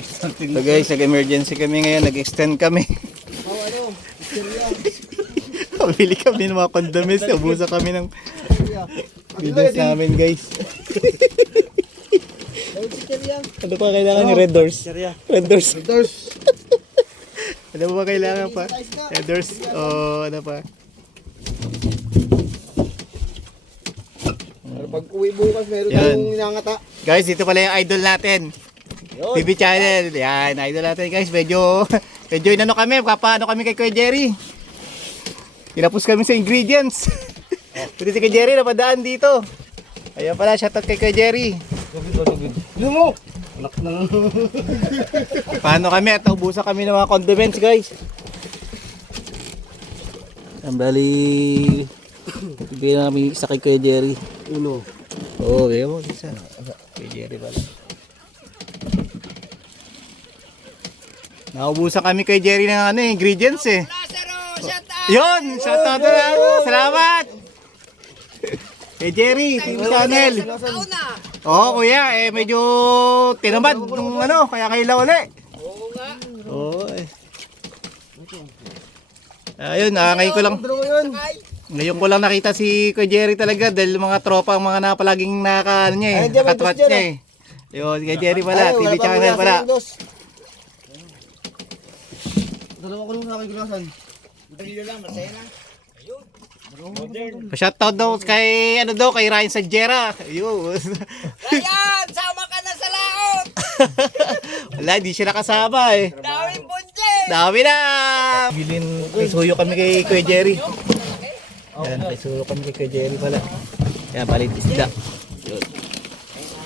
So guys, nag-emergency kami ngayon, nag-extend kami. Pabili kami ng mga condiments, ubusan kami ng videos namin guys. Ano pa kailangan ni Red Doors? Red Doors. Ano pa kailangan pa? Red Doors o ano pa? Pag uwi bukas, meron tayong ninangata. Guys, dito pala yung idol natin. TV channel. Yan, idol natin guys. Medyo inano kami. Papaano kami kay Kuya Jerry. Tinapos kami sa ingredients. Pwede si Kuya Jerry napadaan dito. Ayan pala, shoutout kay Kuya Jerry. Yun mo! Anak na. Paano kami at naubusan kami ng mga condiments guys. Ang bali, bigyan namin isa kay Kuya Jerry. Uno. Oo, bigyan mo isa. Kuya Jerry pala. Naubusan kami kay Jerry ng ano, ingredients eh. Yun! Shoutout na! Salamat! Kay Jerry, TV channel. Oo kuya, medyo tinamad nung ano, kaya kailan uli. Oo nga. Oo eh. Ayun, ngayon ko lang nakita si Kuya Jerry talaga dahil mga tropa ang mga napalaging ano niya eh, nakatwat niya eh. Yun, Kuya Jerry pala, TV channel pala. Dalawa ko lang sa aking gulasan. Dilo lang, masaya na. Pa-shoutout daw kay kay Ryan Sagjera. Ayun. Ryan, sama ka na sa laot. Wala, di siya nakasama eh. Daming bunjing. Dami na! Bilin, may suyo kami kay Kuya Jerry. Yan, may suyo kami kay Kuya Jerry pala. Yan, balit isda. Yun.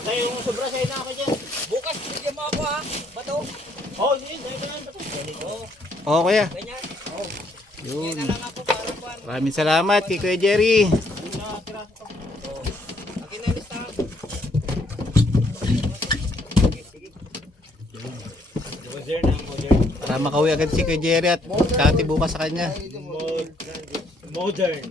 Kaya yung sobra sa'yo na ako dyan. Bukas, bigyan mo ako ha. Bato. Oo, yun. Oo, kuya. Ganyan. Yun. Yan na lang ako para kuhan. Maraming salamat kay Kuya Jerry. Akin na yung listahan. Para makauwi agad si Kuya Jerry at kati bukas sa kanya. Modern.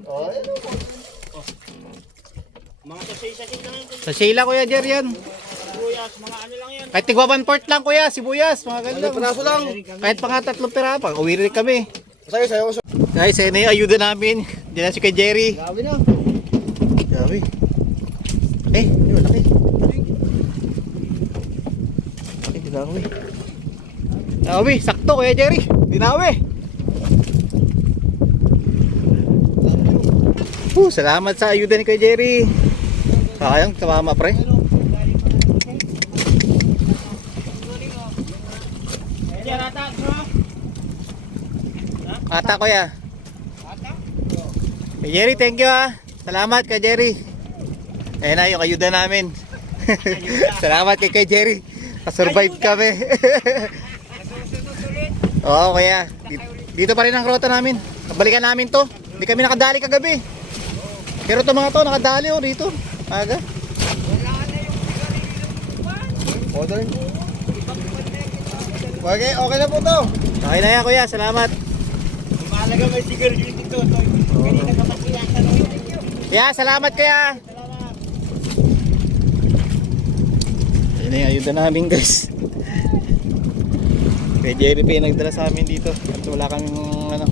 Mga sasay-sasay lang yun. Sa Sheila Kuya Jerry yan. Sibuyas, mga ano lang yan. Kahit tigwa 1/4 lang kuya, sibuyas. Mga ganun. Panaso lang. Kahit pa nga 3 pera pa. Uwi rin kami. Sayo. Guys, ayun na yung ayuda namin. Diyan na si Kuya Jerry. Grabe na. Grabe. Yun, laki. Laki, dinawi. Dinawi, sakto Kuya Jerry. Dinawi. Salamat sa ayuda ni Kuya Jerry. Sayang, kamama pre. Ata kuya. Kuya Jerry, thank you ha. Salamat kay Jerry. Ayan na yung ayuda namin. Salamat kay Jerry. Kasurvive kami. Oo kuya. Dito pa rin ang rota namin. Balikan namin to. Hindi kami nakadali kagabi. Pero ito mga to nakadali dito. Aga. Modern. Okay na po to. Okay na yan kuya. Salamat. Mahalaga may sigarilyo dito. Kanina ka pa sila sa Yeah, salamat kuya. Ayun na yung ayuda namin guys. Kaya Jerry pa yung nagdala sa amin dito. At wala kaming ano.